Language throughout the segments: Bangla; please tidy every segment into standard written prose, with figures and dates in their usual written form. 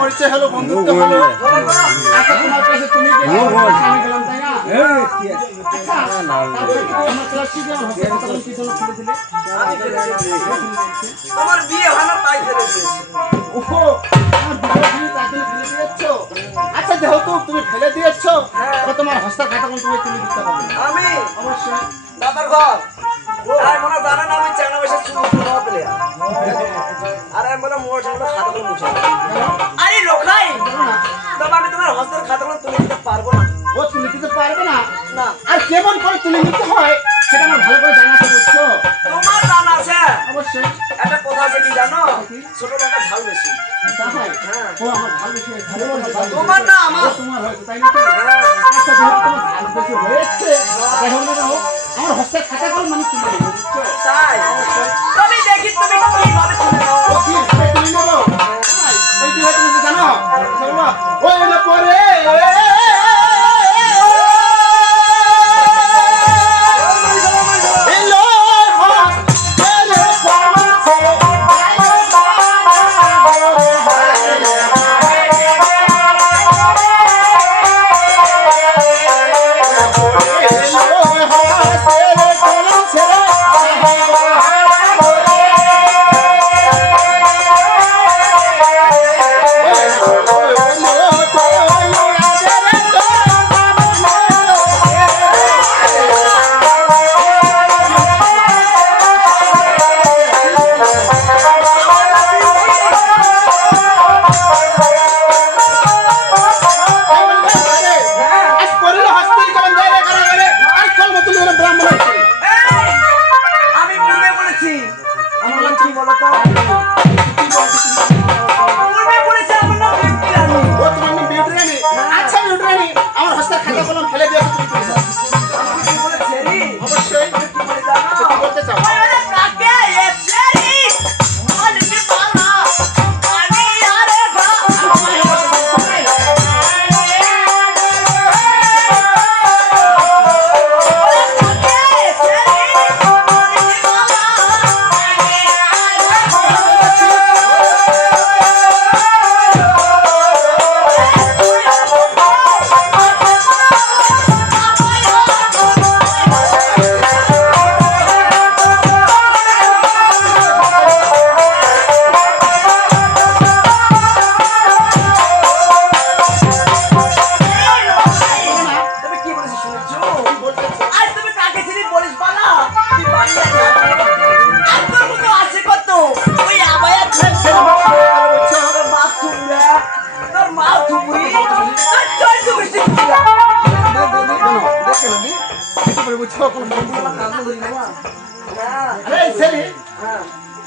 পরিচয় হলো, বন্ধুত্ব হলো। আচ্ছা তোমার কাছে তুমি যে আমি গেলাম তাই না? আচ্ছা আমার ক্লাস কি আমার হসপিটাল তখন কি জন্য খুলেছিলে? তোমার বিয়ে হয় না তাই ফেলে দিয়েছি। ওহো আমার বিয়ে তাই ফেলে দিয়েছো। আচ্ছা যেহেতু তুমি ফেলে দিয়েছো তো তোমার হস্তার খাতাগুলো তুমি তুলে দিতে হবে। আমি অবশ্যই দাদার ঘর আর মনে জানেন আমি চায়না বসে শুরু করতে আর আমি বলে মোর সামনে খাতাগুলো মুছে আরে লোকাই তবে আমি তোমার হস্তের খাতাগুলো তুলে দিতে পারবো না। ও তুলে দিতে পারবে না? না। আর কেমন করে তুলে নিতে হয় সেটা আমার ভালো করে জানা আছে, বুঝছো? তোমার জানা আছে? অবশ্যই। একটা কথা আছে কি জানো? ছোট একটা ঝাল বেশি। হ্যাঁ। ও আমার ঝাল বেশি হয়েছে। তোমার না আমার। তোমার হয়েছে তাই না? আচ্ছা যেহেতু তোমার ঝাল বেশি হয়েছে তাই হোক না কেন আমার হস্তের খাতাগুলো মানে তুলে দেবো, বুঝছো? তাই তুমি দেখি তুমি কিভাবে তুলে নাও। ও কিভাবে তুলে নেবো? এই কিভাবে তুলে জানো? ওই না পরে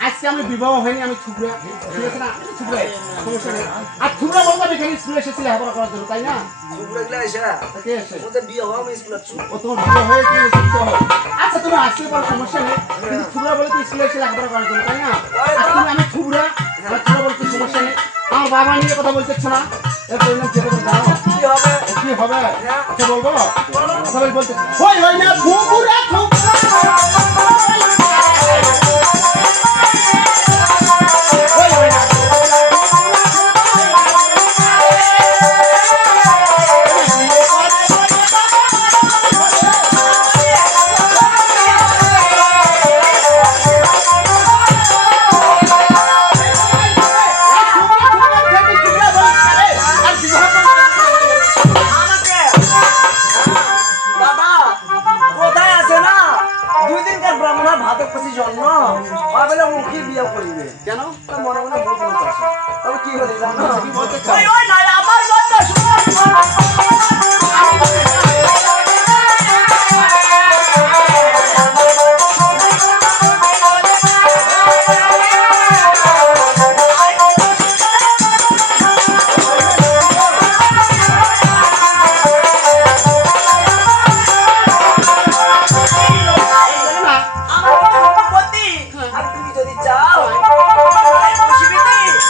আজকে আমি বিবাহ হয়নি, আমি থুবড়া, ঠিক আছে না? থুবড়া, সমস্যা নেই। আর থুবড়া বলতে আমি এখানে স্কুলে এসেছি লেখাপড়া করার জন্য, তাই না? সুপুরে গেলে এসে তা কে এসে? ওদের বিয়ে হওয়া আমি স্কুলে আছি ও তোমার বিয়ে হয়ে কি শিখতে হবে? আচ্ছা তুমি আসলে পারো, সমস্যা নেই, কিন্তু থুবড়া বলে তুই স্কুলে এসে লেখাপড়া করার জন্য, তাই না? আর তুমি আমি থুবড়া, আমার থুবড়া বলতে সমস্যা নেই। আমার বাবা নিয়ে কথা বলতেছ না, এর পরিণাম যেতে পারে জানো? কি হবে কি হবে? আচ্ছা বলবো? কথা বলতে ওই না থুবড়া আমাকে দাদা কোথায় আছে না 2 দিনকার ব্রাহ্মণের ভাতের খুশি জন্ম ভাবলে মুখে বিয়ে করিবে কেন? তা মনে মনে বহুত মত আছে তবে কি হলি জানো কি বলতে চাও? ওই না আমার বন্ধ আর তুমি যদি চাও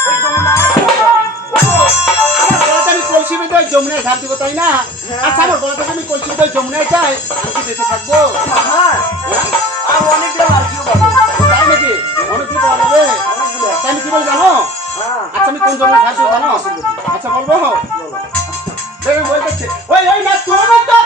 ওই যমুনা আমার গলাতে আমি কলসি বেঁধে ওই যমুনায় ঝাঁপ দিব, তাই না? আচ্ছা আমার গলাতে আমি কলসি বেঁধে ওই যমুনায় যাই, আমি কি বেঁচে থাকবো? হ্যাঁ আর অনেকগুলো লাড়কিও পাবো তাই নাকি? অনেকগুলো পাওয়া যাবে? অনেকগুলো তাই আমি কি বল জানো? হ্যাঁ আচ্ছা আমি কোন যমুনায় ঝাঁপ দিব জানো? আচ্ছা বলবো? দেখে বলতেছে ওই না তুমি তো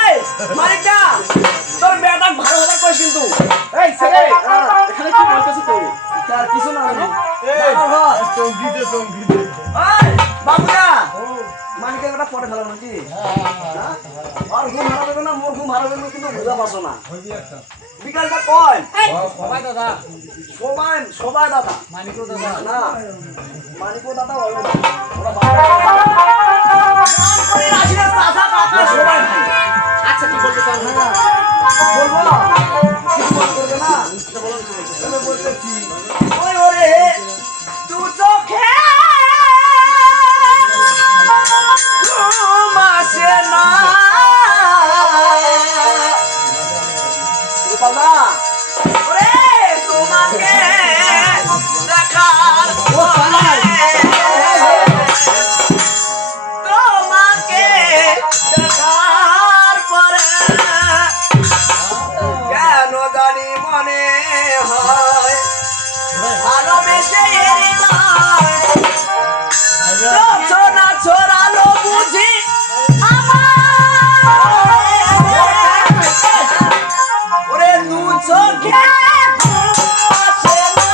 এই মালিকটা তোর বেটা ভালো হবে কই কিন্তু এই ছেলে এখানে কি বলতেছিস তুই? তার কিছু না আমি এই চৌকিতে ওই বাবুদা মালিকের বেটা পরে ফেলাম নাকি আর ঘুম হারাবে না মোর ঘুম হারাবে না কিন্তু বুঝা পারছো না বিকালটা কয় সবাই দাদা, সবাই দাদা মানিকো দাদা, না মানিকো দাদা হয় না ওরা বাবা করে রাশিয়া দাদা কাকা সবাই ভাই আচ্ছা কি বলতে চাও না? বলবো কিছু মনে করবে না আমি বলতেছি ওই ওরে তু চোখে ঘুম আসে না গোপালদা ওরে তোমাকে দেখার পরে তোমাকে দেখার পরে কেন জানি মনে হয় ভালোবেসে না ছড়ালো বুঝি ওরে দু চোখে আসে না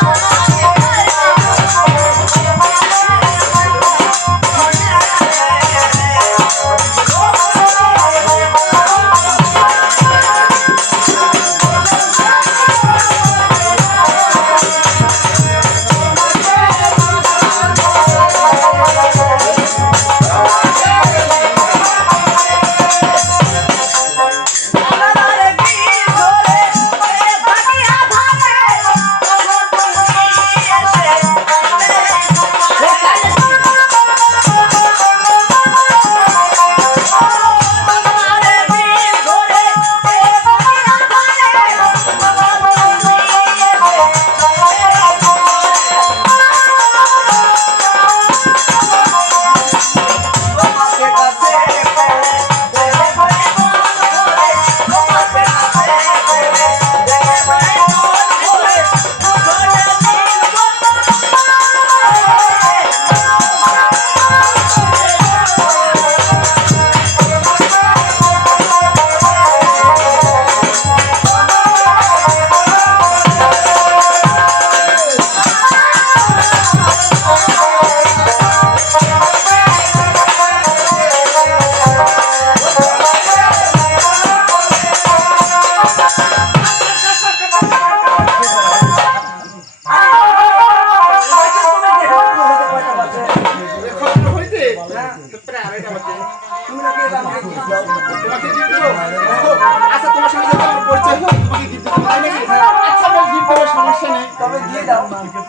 দাও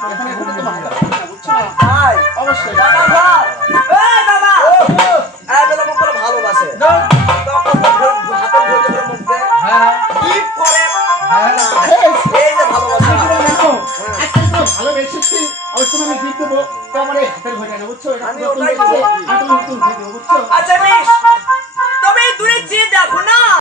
এখানে ঘুরে তো ভালো লাগবে না, বুঝছো না? ভাই অবশ্যই দাদা ভাই এই দাদা এই বলে মুখ করে ভালোবাসে তখন তো হাতে ধরে করে মুখ দেয় কি করে এই যে ভালোবাসা আমি কি বলবো দেখো, আজকে তো ভালোবেসেছি, অবশ্যই আমি গিফট দেবো, তো আমার এই হাতের ঘড়িটা না, বুঝছো? এটা আমি নতুন ওটাই দেখছি, বলবো। আমি তোমাকে নতুন ঘড়ি দেবো, বুঝছো? আচ্ছা বেশ